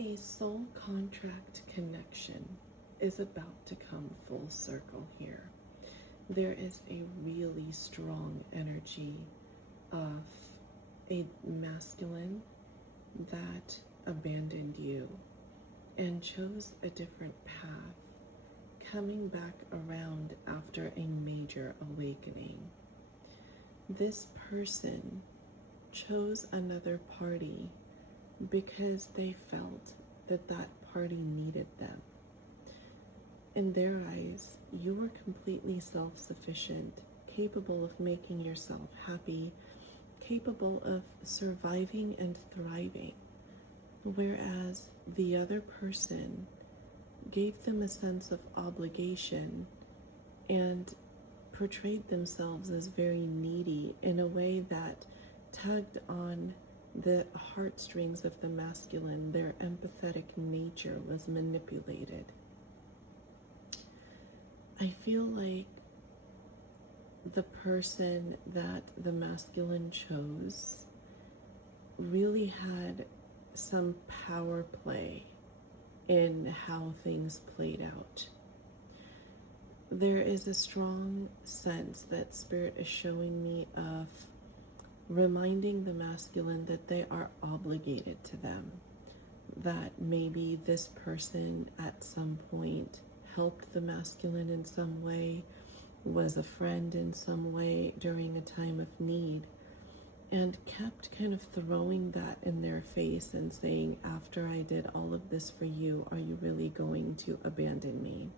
A soul contract connection is about to come full circle here. There is a really strong energy of a masculine that abandoned you and chose a different path, coming back around after a major awakening. This person chose another party because they felt that that party needed them. In their eyes, you were completely self-sufficient, capable of making yourself happy, capable of surviving and thriving, whereas the other person gave them a sense of obligation and portrayed themselves as very needy in a way that tugged on the heartstrings of the masculine. Their empathetic nature was manipulated. I feel like the person that the masculine chose really had some power play in how things played out. There is a strong sense that Spirit is showing me of reminding the masculine that they are obligated to them, that maybe this person at some point helped the masculine in some way, was a friend in some way during a time of need, and kept kind of throwing that in their face and saying, after I did all of this for you, are you really going to abandon me?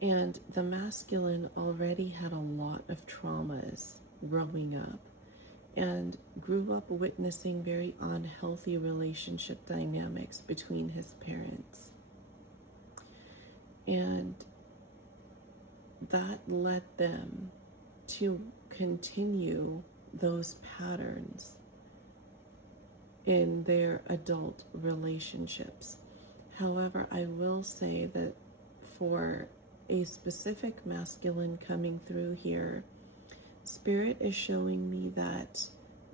And the masculine already had a lot of traumas growing up and grew up witnessing very unhealthy relationship dynamics between his parents. And that led them to continue those patterns in their adult relationships. However, I will say that for a specific masculine coming through here, Spirit is showing me that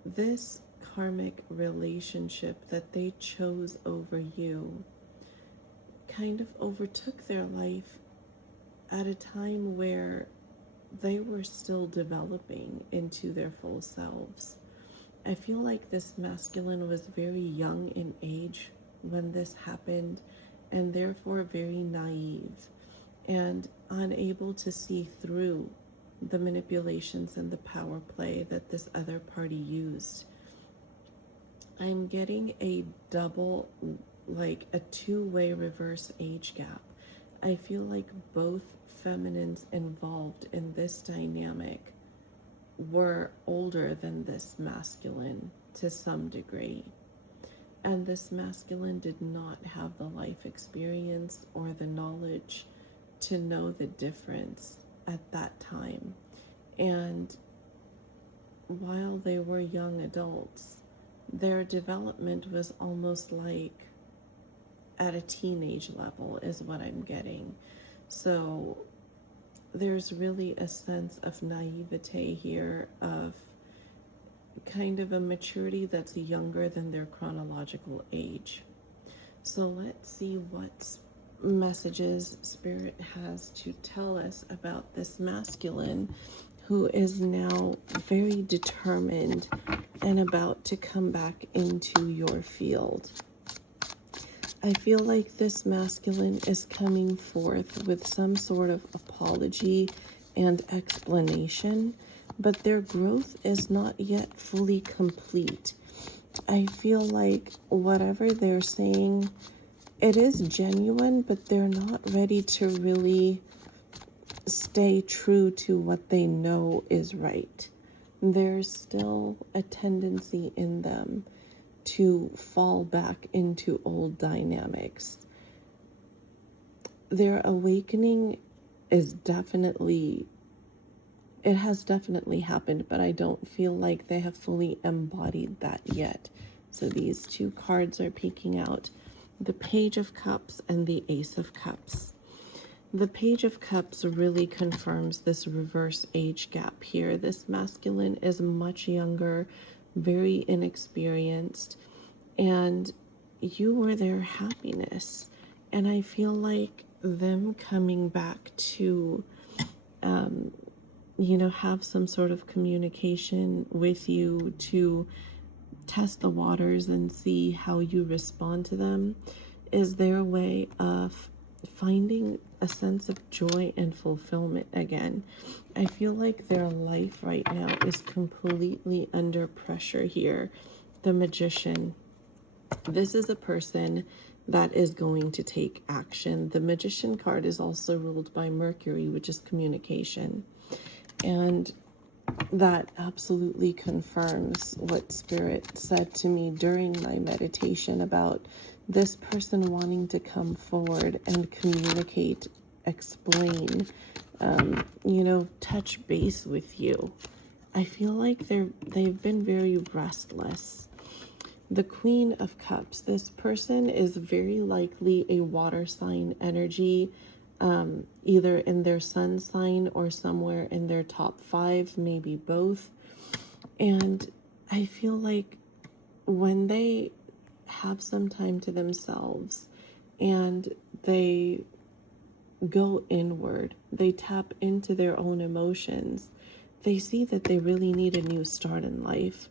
this karmic relationship that they chose over you kind of overtook their life at a time where they were still developing into their full selves. I feel like this masculine was very young in age when this happened, and therefore very naive and unable to see through the manipulations and the power play that this other party used. I'm getting a double, like a two-way reverse age gap. I feel like both feminines involved in this dynamic were older than this masculine to some degree. And this masculine did not have the life experience or the knowledge to know the difference at that time. And while they were young adults, their development was almost like at a teenage level is what I'm getting. So there's really a sense of naivete here, of kind of a maturity that's younger than their chronological age. So let's see what messages Spirit has to tell us about this masculine who is now very determined and about to come back into your field. I feel like this masculine is coming forth with some sort of apology and explanation, but their growth is not yet fully complete. I feel like whatever they're saying, it is genuine, but they're not ready to really stay true to what they know is right. There's still a tendency in them to fall back into old dynamics. Their awakening is definitely, it has definitely happened, but I don't feel like they have fully embodied that yet. So these two cards are peeking out, the Page of Cups and the Ace of Cups. The Page of Cups really confirms this reverse age gap here. This masculine is much younger, very inexperienced, and you were their happiness. And I feel like them coming back to, have some sort of communication with you to test the waters and see how you respond to them is their way of finding a sense of joy and fulfillment again. I feel like their life right now is completely under pressure here. The Magician. This is a person that is going to take action. The Magician card is also ruled by Mercury, which is communication. And that absolutely confirms what Spirit said to me during my meditation about this person wanting to come forward and communicate, explain, touch base with you. I feel like they've been very restless. The Queen of Cups. This person is very likely a water sign energy, either in their sun sign or somewhere in their top 5, maybe both. And I feel like when they have some time to themselves and they go inward, they tap into their own emotions, they see that they really need a new start in life.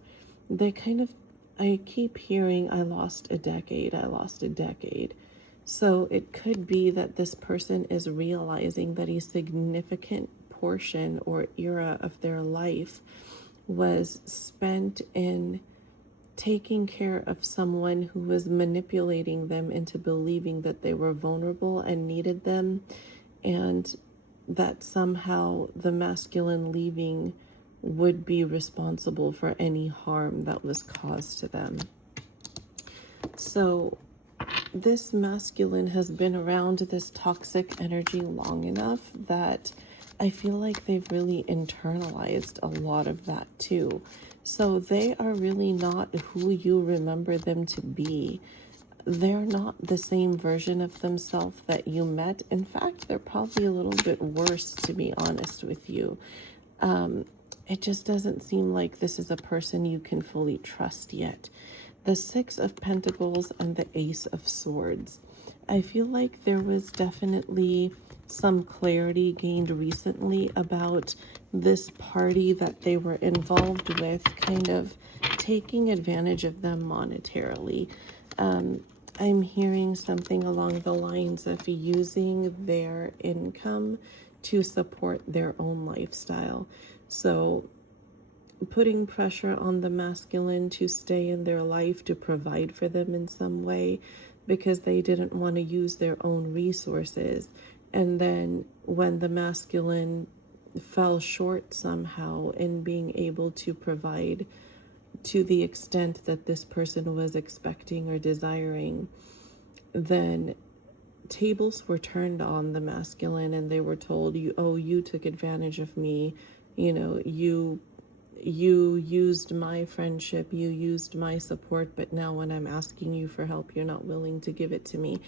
I keep hearing, I lost a decade. So it could be that this person is realizing that a significant portion or era of their life was spent in taking care of someone who was manipulating them into believing that they were vulnerable and needed them, and that somehow the masculine leaving would be responsible for any harm that was caused to them. So this masculine has been around this toxic energy long enough that I feel like they've really internalized a lot of that too. So they are really not who you remember them to be. They're not the same version of themselves that you met. In fact, they're probably a little bit worse, to be honest with you. It just doesn't seem like this is a person you can fully trust yet. The Six of Pentacles and the Ace of Swords. I feel like there was definitely some clarity gained recently about this party that they were involved with, kind of taking advantage of them monetarily. I'm hearing something along the lines of using their income to support their own lifestyle. So putting pressure on the masculine to stay in their life, to provide for them in some way, because they didn't want to use their own resources. And then when the masculine fell short somehow in being able to provide to the extent that this person was expecting or desiring, then tables were turned on the masculine and they were told, you took advantage of me, you used my friendship, you used my support, but now when I'm asking you for help, you're not willing to give it to me.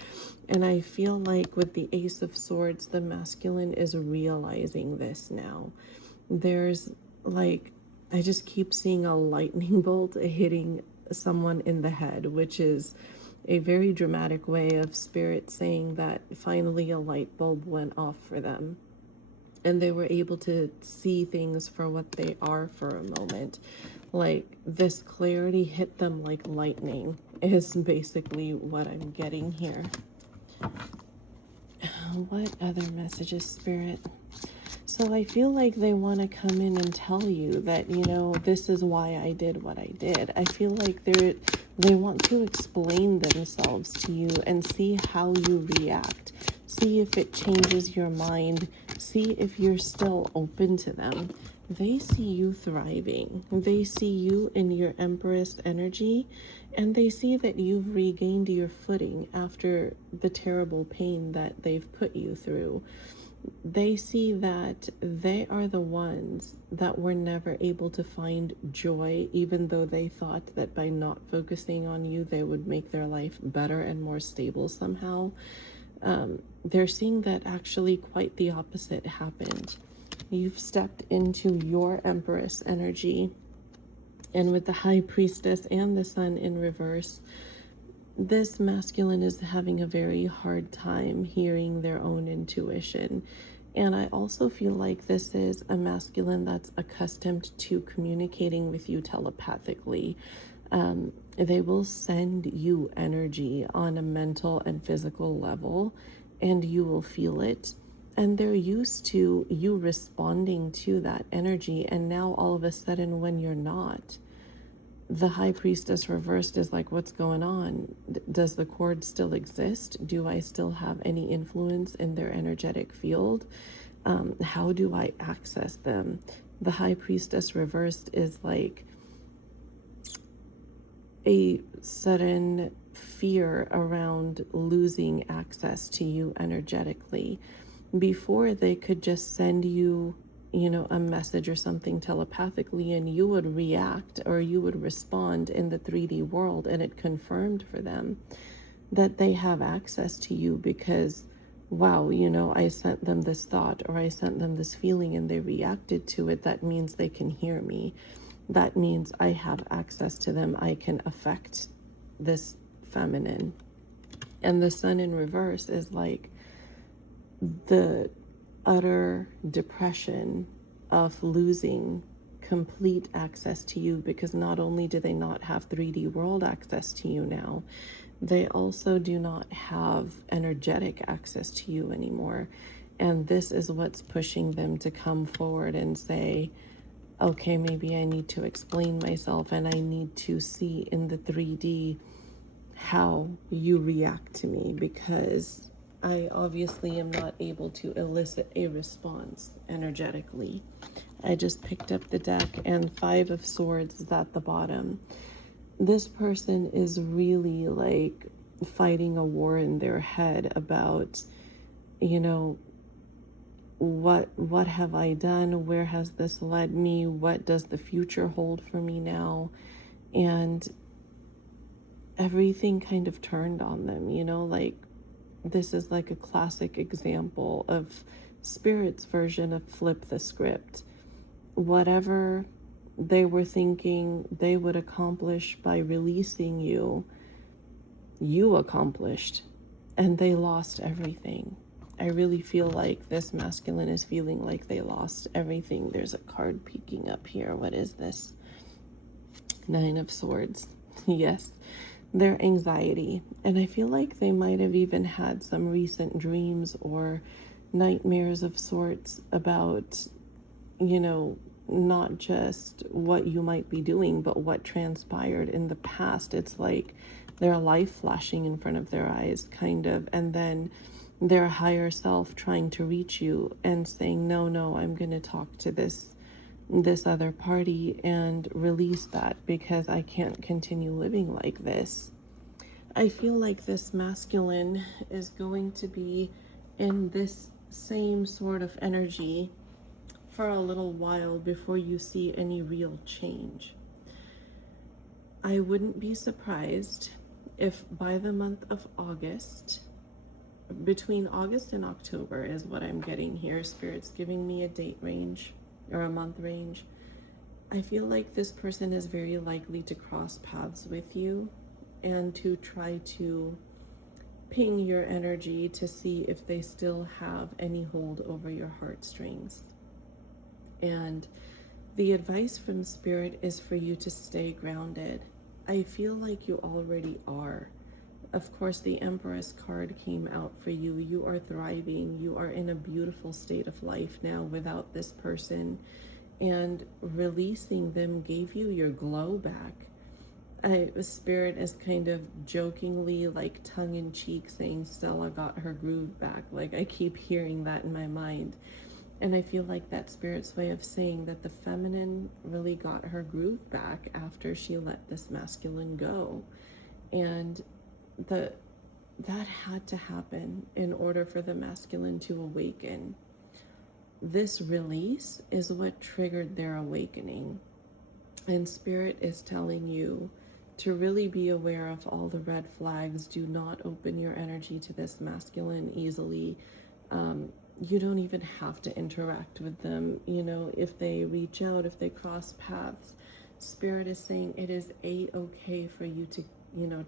And I feel like with the Ace of Swords, the masculine is realizing this now. There's I just keep seeing a lightning bolt hitting someone in the head, which is a very dramatic way of Spirit saying that finally a light bulb went off for them. And they were able to see things for what they are for a moment. Like, this clarity hit them like lightning is basically what I'm getting here. What other messages, Spirit? So I feel like they want to come in and tell you that, this is why I did what I did. I feel like they want to explain themselves to you and see how you react. See if it changes your mind. See if you're still open to them. They see you thriving. They see you in your Empress energy, and they see that you've regained your footing after the terrible pain that they've put you through. They see that they are the ones that were never able to find joy, even though they thought that by not focusing on you, they would make their life better and more stable somehow. They're seeing that actually quite the opposite happened. You've stepped into your Empress energy, and with the High Priestess and the Sun in reverse, this masculine is having a very hard time hearing their own intuition. And I also feel like this is a masculine that's accustomed to communicating with you telepathically. They will send you energy on a mental and physical level, and you will feel it. And they're used to you responding to that energy. And now, all of a sudden, when you're not, the high priestess reversed is like, what's going on? Does the cord still exist? Do I still have any influence in their energetic field? How do I access them? The high priestess reversed is like a sudden fear around losing access to you energetically. Before, they could just send you, a message or something telepathically, and you would react or you would respond in the 3D world, and it confirmed for them that they have access to you because, wow, I sent them this thought or I sent them this feeling and they reacted to it. That means they can hear me. That means I have access to them. I can affect this feminine. And the sun in reverse is like the utter depression of losing complete access to you, because not only do they not have 3D world access to you now, they also do not have energetic access to you anymore. And this is what's pushing them to come forward and say, okay, maybe I need to explain myself and I need to see in the 3D how you react to me, because I obviously am not able to elicit a response energetically. I just picked up the deck and 5 of Swords is at the bottom. This person is really like fighting a war in their head about, what have I done? Where has this led me? What does the future hold for me now? And everything kind of turned on them, like this is like a classic example of Spirit's version of flip the script. Whatever they were thinking they would accomplish by releasing you, you accomplished, and they lost everything. I really feel like this masculine is feeling like they lost everything. There's a card peeking up here. What is this? 9 of Swords. Yes, their anxiety. And I feel like they might have even had some recent dreams or nightmares of sorts about, not just what you might be doing, but what transpired in the past. It's like their life flashing in front of their eyes, kind of, and then their higher self trying to reach you and saying, no, I'm going to talk to this other party and release that, because I can't continue living like this. I feel like this masculine is going to be in this same sort of energy for a little while before you see any real change. I wouldn't be surprised if by the month of August, between August and October is what I'm getting here. Spirit's giving me a date range or a month range. I feel like this person is very likely to cross paths with you and to try to ping your energy to see if they still have any hold over your heartstrings. And the advice from Spirit is for you to stay grounded. I feel like you already are. Of course, the Empress card came out for you. You are thriving. You are in a beautiful state of life now without this person. And releasing them gave you your glow back. Spirit is kind of jokingly, like tongue-in-cheek, saying Stella got her groove back. Like, I keep hearing that in my mind. And I feel like that's Spirit's way of saying that the feminine really got her groove back after she let this masculine go. And that had to happen in order for the masculine to awaken. This release is what triggered their awakening. And Spirit is telling you to really be aware of all the red flags. Do not open your energy to this masculine easily. You don't even have to interact with them. If they reach out, if they cross paths, Spirit is saying it is a-okay for you to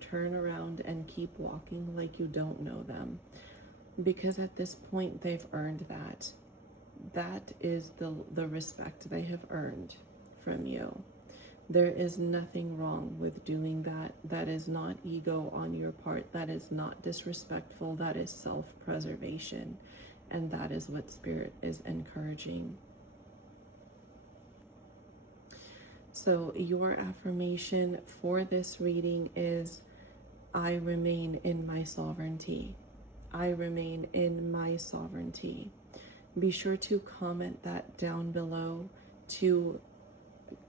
turn around and keep walking like you don't know them. Because at this point, they've earned that. That is the respect they have earned from you. There is nothing wrong with doing that. That is not ego on your part. That is not disrespectful. That is self-preservation. And that is what Spirit is encouraging. So your affirmation for this reading is, I remain in my sovereignty. I remain in my sovereignty. Be sure to comment that down below to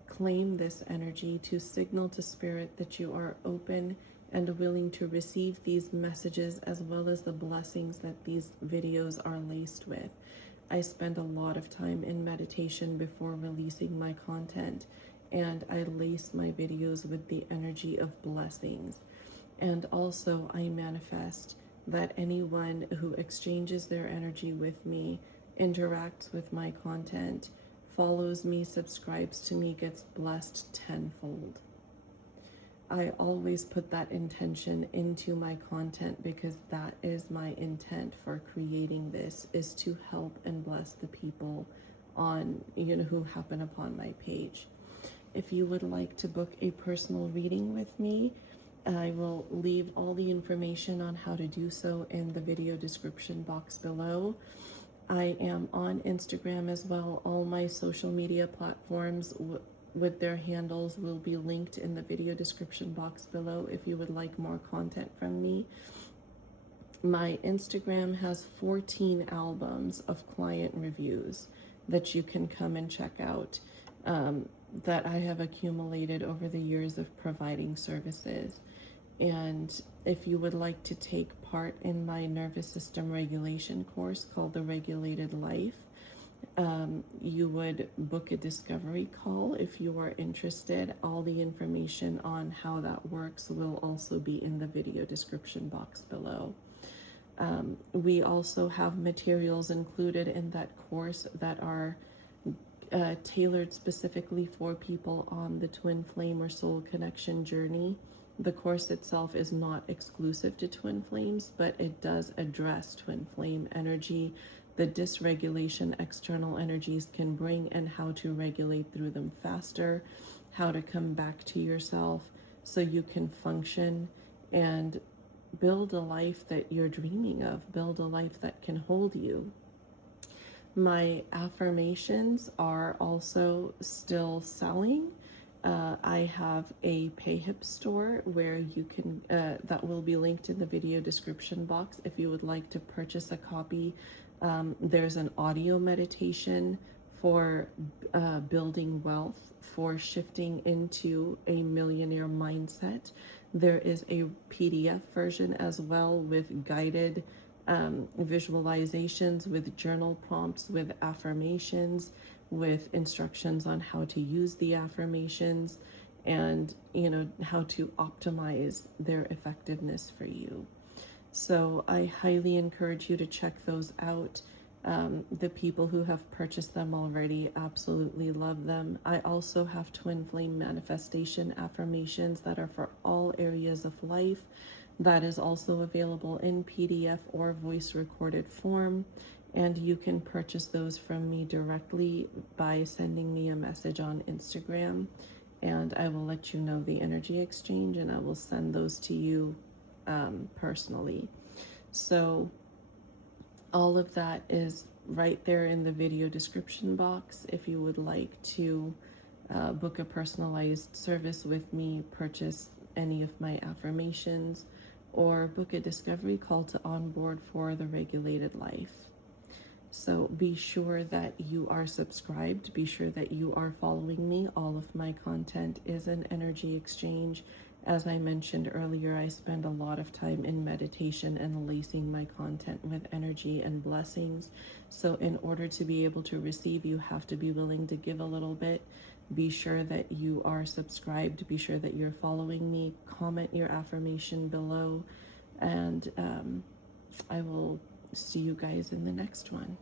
claim this energy, to signal to Spirit that you are open and willing to receive these messages as well as the blessings that these videos are laced with. I spend a lot of time in meditation before releasing my content, and I lace my videos with the energy of blessings. And also I manifest that anyone who exchanges their energy with me, interacts with my content, follows me, subscribes to me, gets blessed tenfold. I always put that intention into my content because that is my intent for creating this, is to help and bless the people on, who happen upon my page. If you would like to book a personal reading with me, I will leave all the information on how to do so in the video description box below. I am on Instagram as well. All my social media platforms with their handles will be linked in the video description box below if you would like more content from me. My Instagram has 14 albums of client reviews that you can come and check out, that I have accumulated over the years of providing services. And if you would like to take part in my nervous system regulation course called The Regulated Life, you would book a discovery call if you are interested. All the information on how that works will also be in the video description box below. We also have materials included in that course that are tailored specifically for people on the twin flame or soul connection journey. The course itself is not exclusive to twin flames, but it does address twin flame energy, the dysregulation external energies can bring, and how to regulate through them faster, how to come back to yourself so you can function and build a life that you're dreaming of, build a life that can hold you. My affirmations are also still selling. I have a Payhip store where you can, that will be linked in the video description box if you would like to purchase a copy. There's an audio meditation for building wealth, for shifting into a millionaire mindset. There is a PDF version as well with guided visualizations, with journal prompts, with affirmations, with instructions on how to use the affirmations and how to optimize their effectiveness for you. So I highly encourage you to check those out. The people who have purchased them already absolutely love them. I also have twin flame manifestation affirmations that are for all areas of life. That is also available in PDF or voice recorded form. And you can purchase those from me directly by sending me a message on Instagram. And I will let you know the energy exchange, and I will send those to you personally. So all of that is right there in the video description box. If you would like to book a personalized service with me, purchase any of my affirmations, or book a discovery call to onboard for the regulated life. So be sure that you are subscribed. Be sure that you are following me. All of my content is an energy exchange. As I mentioned earlier, I spend a lot of time in meditation and lacing my content with energy and blessings. So in order to be able to receive, you have to be willing to give a little bit. Be sure that you are subscribed. Be sure that you're following me. Comment your affirmation below. And I will see you guys in the next one.